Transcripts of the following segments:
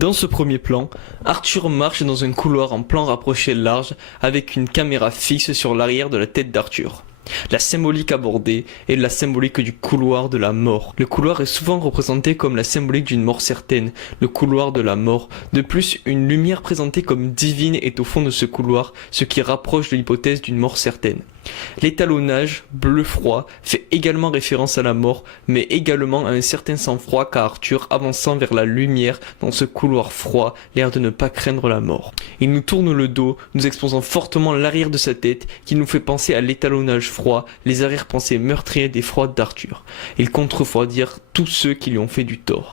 Dans ce premier plan, Arthur marche dans un couloir en plan rapproché large avec une caméra fixe sur l'arrière de la tête d'Arthur. La symbolique abordée est la symbolique du couloir de la mort. Le couloir est souvent représenté comme la symbolique d'une mort certaine, le couloir de la mort. De plus, une lumière présentée comme divine est au fond de ce couloir, ce qui rapproche de l'hypothèse d'une mort certaine. L'étalonnage, bleu froid, fait également référence à la mort, mais également à un certain sang-froid qu'a Arthur avançant vers la lumière dans ce couloir froid, l'air de ne pas craindre la mort. Il nous tourne le dos, nous exposant fortement l'arrière de sa tête, qui nous fait penser à l'étalonnage froid, les arrière-pensées meurtrières d'effroi d'Arthur. Il compte refroidir tous ceux qui lui ont fait du tort.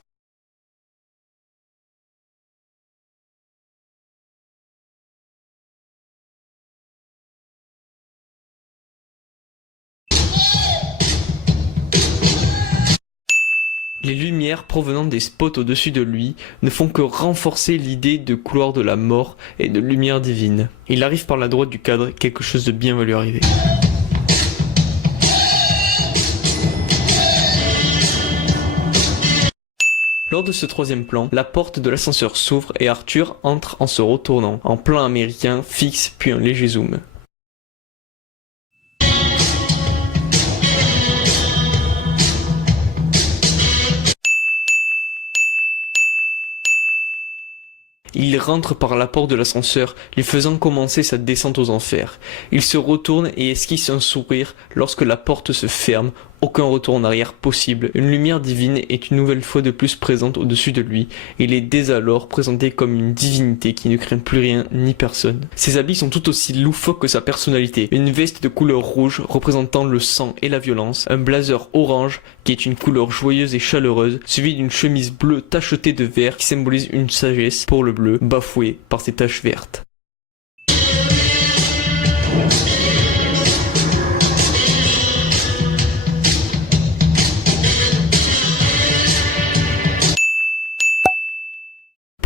Les lumières provenant des spots au-dessus de lui ne font que renforcer l'idée de couloir de la mort et de lumière divine. Il arrive par la droite du cadre, quelque chose de bien va lui arriver. Lors de ce troisième plan, la porte de l'ascenseur s'ouvre et Arthur entre en se retournant, en plan américain, fixe puis un léger zoom. Il rentre par la porte de l'ascenseur, lui faisant commencer sa descente aux enfers. Il se retourne et esquisse un sourire lorsque la porte se ferme. Aucun retour en arrière possible. Une lumière divine est une nouvelle fois de plus présente au-dessus de lui. Il est dès alors présenté comme une divinité qui ne craint plus rien ni personne. Ses habits sont tout aussi loufoques que sa personnalité. Une veste de couleur rouge représentant le sang et la violence. Un blazer orange qui est une couleur joyeuse et chaleureuse, suivi d'une chemise bleue tachetée de vert qui symbolise une sagesse pour le bleu, bafouée par ses taches vertes.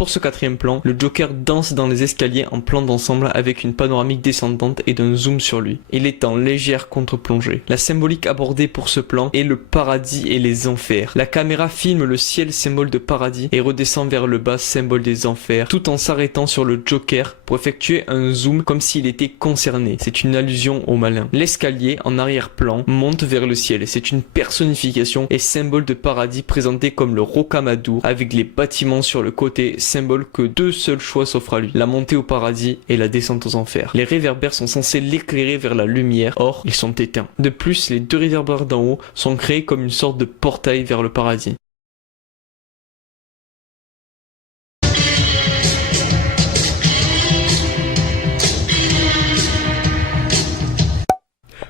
Pour ce quatrième plan, le Joker danse dans les escaliers en plan d'ensemble avec une panoramique descendante et d'un zoom sur lui. Il est en légère contre-plongée. La symbolique abordée pour ce plan est le paradis et les enfers. La caméra filme le ciel, symbole de paradis, et redescend vers le bas, symbole des enfers, tout en s'arrêtant sur le Joker pour effectuer un zoom comme s'il était concerné. C'est une allusion au malin. L'escalier, en arrière-plan, monte vers le ciel. C'est une personnification et symbole de paradis présenté comme le Rocamadour avec les bâtiments sur le côté, symbole que deux seuls choix s'offrent à lui, la montée au paradis et la descente aux enfers. Les réverbères sont censés l'éclairer vers la lumière, or ils sont éteints. De plus, les deux réverbères d'en haut sont créés comme une sorte de portail vers le paradis.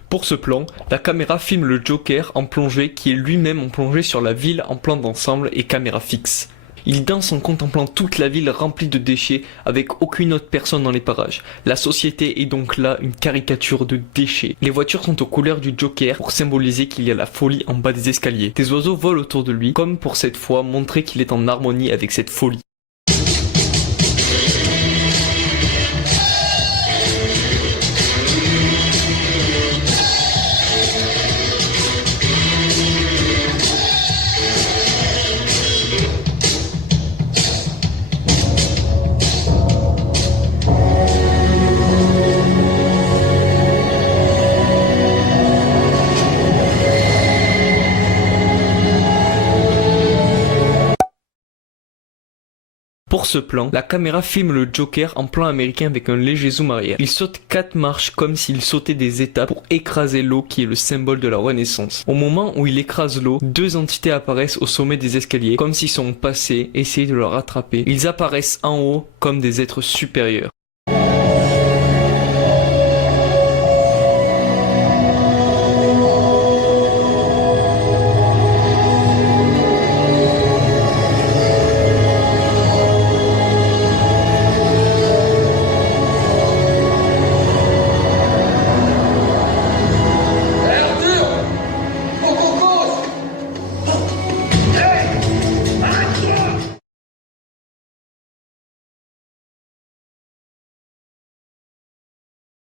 Pour ce plan, la caméra filme le Joker en plongée qui est lui-même en plongée sur la ville en plan d'ensemble et caméra fixe. Il danse en contemplant toute la ville remplie de déchets avec aucune autre personne dans les parages. La société est donc là une caricature de déchets. Les voitures sont aux couleurs du Joker pour symboliser qu'il y a la folie en bas des escaliers. Des oiseaux volent autour de lui comme pour cette fois montrer qu'il est en harmonie avec cette folie. Pour ce plan, la caméra filme le Joker en plan américain avec un léger zoom arrière. Il saute 4 marches comme s'il sautait des étapes pour écraser l'eau qui est le symbole de la Renaissance. Au moment où il écrase l'eau, deux entités apparaissent au sommet des escaliers comme si son passé essayait de le rattraper. Ils apparaissent en haut comme des êtres supérieurs.